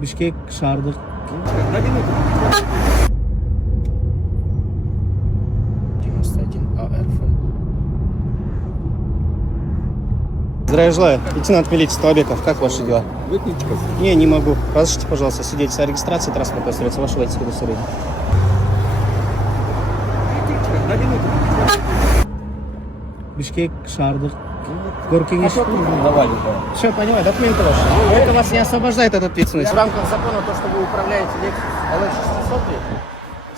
Бишкек шаардык. На минуту. 91 АРФ. Здравия желаю. Лейтенант милиции Талбеков, как ваши дела? Выключи. Не могу. Разрешите, пожалуйста, свидетельство о регистрации транспортного средства, ваше водительское удостоверение. На минуту. Бишкек шаардык. Горкингиш. Давай. Все, понимаю, документы ваши. Это вас не освобождает от ответственности. В рамках закона то, что вы управляете Lexus LS600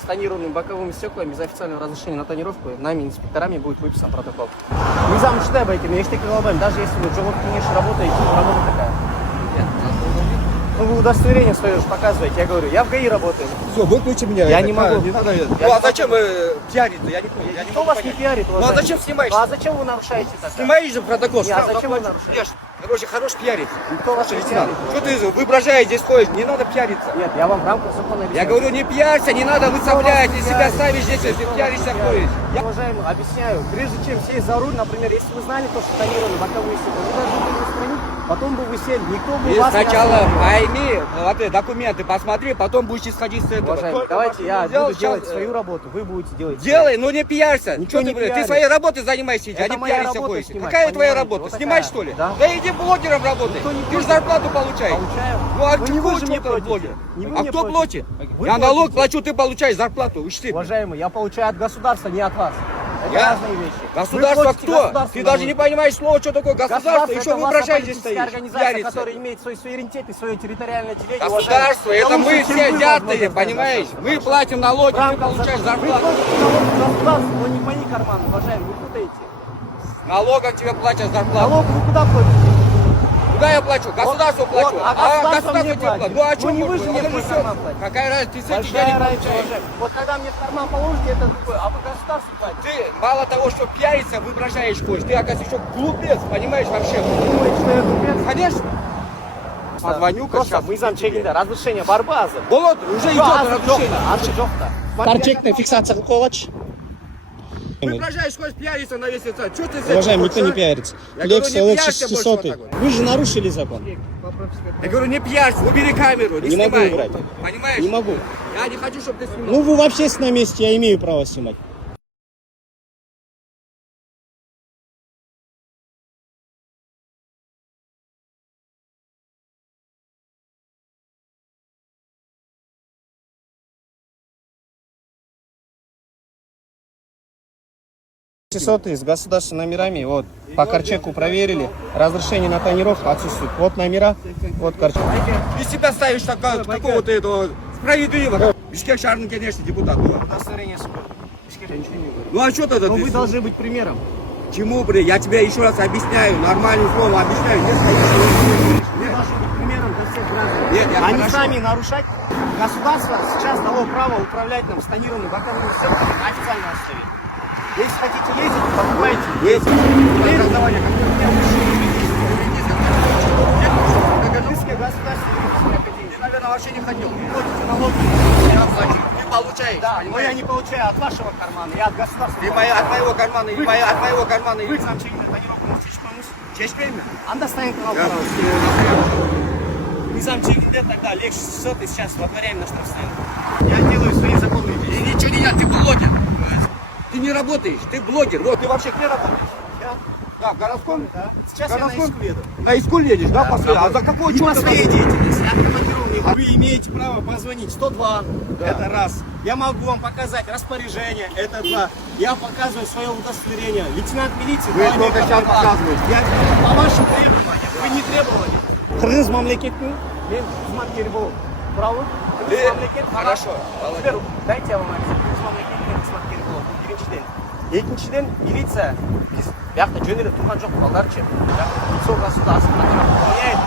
с тонированными боковыми стеклами без официального разрешения на тонировку, нами, инспекторами, будет выписан протокол. Низам Штебайкин, я даже если вы Джолов Кинеш работаете, работа такая. Ну, вы удостоверение свое же показываете, я говорю, я в ГАИ работаю. Все, выключи меня. Я не могу. Не надо. Ну Я а зачем пиариться? Я не понял. Я не Никто могу вас не понять. пиарит, Ну а уважаемый. зачем снимаешь? Ну, а зачем вы нарушаете тогда? Снимаешь же протокол. Не, а зачем вы нарушаете? Ешь. Короче, хорош пиарить. Никто вас не Лейтенант, пиарит. что ты воображаешь здесь ходишь? Не надо пиариться. Нет, я вам в рамках закона Я объясняю. говорю, не пиарься, не надо выставлять, и себя ставишь здесь, если Никто вас пиаришься не ходишь. пиарит. Уважаемый, объясняю, прежде чем сесть за руль, например, если вы знали то, что тонированы боковые стекла, вы должны были устранить, потом бы вы сели, никто бы И вас не сначала остановил. пойми, вот ты документы посмотри, потом будешь исходить с этого. Уважаемый, Только давайте я машину взял, буду делать сейчас, свою работу, вы будете делать Делай, но не пиарься. Ничего Что не ты, блядь, пиарю. ты своей работой занимайся, Это а не моя пиариться работа ходишь. снимать, Какая твоя понимаете? работа? Вот Снимать такая. что ли? Да. Да иди блогером работай. Никто не Ты же платит. зарплату получаешь. Получаю. Ну а Вы ты не вы хочешь же мне этот платите. блогер? Не вы А мне кто платите. платит? Вы Я налог платите. плачу, ты получаешь зарплату. Учти. Уважаемый, я получаю от государства, не от вас. Это Я? разные вещи. Государство Вы платите кто? государству Ты даже налоги. не понимаешь слово, что такое государство, Государство и что это у вас воображаешь здесь политическая стоишь. организация, Пиариться. которая имеет свой суверенитет и свое территориальное деление. Государство, уважаемый. это Я мы лучше, чем все вы, возможно, взятые, знаете понимаешь? государство. Мы платим налоги, В ты рамках получаешь закона. Вы зарплату. платите налог государству, но не в мои карманы, уважаемый, вы путаете. Налогом тебе платят зарплату. Налог вы куда платите? Куда я плачу? Государству плачу. а государство мне тебе платит. Ну а Ну, что не вы может же быть? мне Ну, в всё. карман платите. Какая разница, ты с этих Большая денег разница, получаешь. уважаемый. Вот когда мне в карман положите, это другое, а вы государству платите. Ты мало того, что пьяница, воображаешь хочешь, ты, оказывается, еще глупец, понимаешь, вообще. Думаете, что я глупец? Конечно. Позвоню-ка Просто сейчас. мы замчегинде разрешение барбазы. Вот, уже идет разрешение. Тарчекная фиксация какого? Воображаешь, хочешь пьяница на весь лицо. Что ты с Уважаемый, этим никто не хочешь, а? пиарится. Я говорю, Лекс не LX пиарься больше 600. вот так вот. Вы же нарушили закон. Я говорю, не пьяница, убери камеру, не Не могу снимай. убрать. Понимаешь? Не могу. Я не хочу, чтобы ты снимал. Ну, вы в общественном месте, я имею право снимать. Сотый с государственными номерами, вот, по Корчеку проверили, разрешение на тонировку отсутствует, вот номера, вот Корчек. Из себя ставишь такого-то этого справедливого. Бишкек шарный, конечно, депутат. Удостоверение суда. Я ничего не говорю. Ну а что тогда Но ты? вы должны быть примером. Чему, блин? Я тебе еще раз объясняю, нормальным словом объясняю. Не стоишь. Вы должны быть примером для всех граждан. Нет, я Они хорошо. сами нарушать. Государство сейчас дало право управлять нам с тонированными боковыми стеклами на официальном основе. Если хотите ездить, покупайте. Есть. Образование Кыргызская государственная академия. Ты, наверное, вообще не хотел. Платите налоги. Я плачу. Ты получаешь. Да, но понимаешь? я не получаю от вашего кармана, я от государства. Ты от моего кармана, и от моего кармана. Вы замчегинде тонировку можете исполнить. Чешпейми? Анда стоит канал, Я- пожалуйста. Мы замчегинде тогда Lexus 600 и сейчас во дворе на штрафстоянке. Я делаю свои законные И действия. ничего не я, ты блогер. Ты не работаешь, ты блогер. Вот, ты вообще где работаешь? Я? Да, в городском? Да. Сейчас я на Городском? иску еду. На искуль едешь, да, последний? А за какой Не по черт своей ты деятельности, а командирование. Вы имеете право позвонить 102, это раз. Я могу вам показать распоряжение, это два. Я показываю свое удостоверение. Лейтенант милиции. Вы Владимир только сейчас Капитан. показываете. Я по вашим требованиям, вы не требовали. Кыргыз мамлекетінің мен қызматкері болып правы. Кыргыз мамлекет. Хорошо, Теперь дайте я вам объясню. Кыргыз мамлекетінің қызматкері болып. Біріншіден. Екіншіден милиция біз бияқта жөнеліп тұрған жоқ балдарчы. Лицо государства выполняет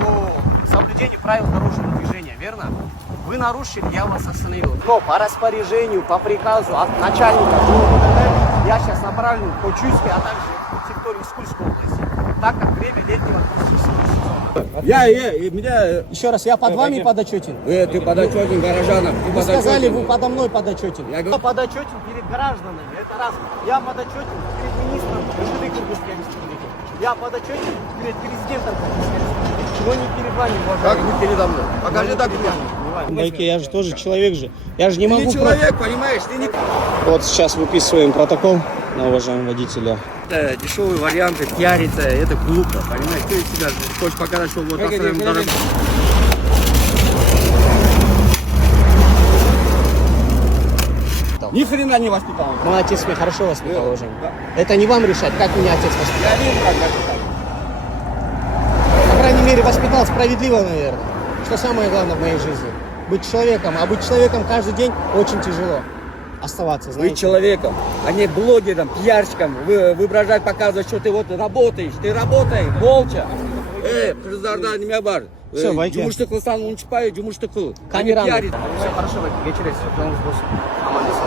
по соблюдению правил дорожного движения, верно? Вы нарушили, я вас остановил. Но по распоряжению, по приказу от начальника я сейчас направлен по Чуйской, а также по территории Скульской области, так как время летнего туристического сезона. меня... Еще раз, я под вами подотчетен. Ты подотчетен горожанам. Вы сказали, вы подо мной подотчетен. Я Я говорю, подотчетен перед гражданами, это раз. Я подотчетен перед министром ЖД Кыргызской республики. Я подотчетен перед президентом Кыргызской республики. Чего не перед вами, Как уважаемый? не передо мной? Покажи документ. Байке, я же тоже человек же. Я же не Ты могу... не человек, понимаешь? Ты не... Вот сейчас выписываем протокол на уважаемого водителя. Это дешевые варианты, пиариться, это глупо, понимаешь? Ты себя хочешь показать, что вот оставим дорогу. Ни хрена не воспитал. Мой отец меня хорошо воспитал, уважаемый. Это не вам решать, как меня отец воспитал. Я один как воспитал. По крайней мере, воспитал справедливо, наверное. Что самое главное в моей жизни. Быть человеком. А быть человеком каждый день очень тяжело. Оставаться, Быть знаете. человеком, а не блогером, пиарщиком, выображать, показывать, что ты вот работаешь. Ты работай, молча. Kızlardan ne var? Все, Байке. Cumhurbaşkanı kılsan unutmayı, Cumhurbaşkanı kıl. Камераны. Пиарить. Все хорошо, вечер, если кто-нибудь будет.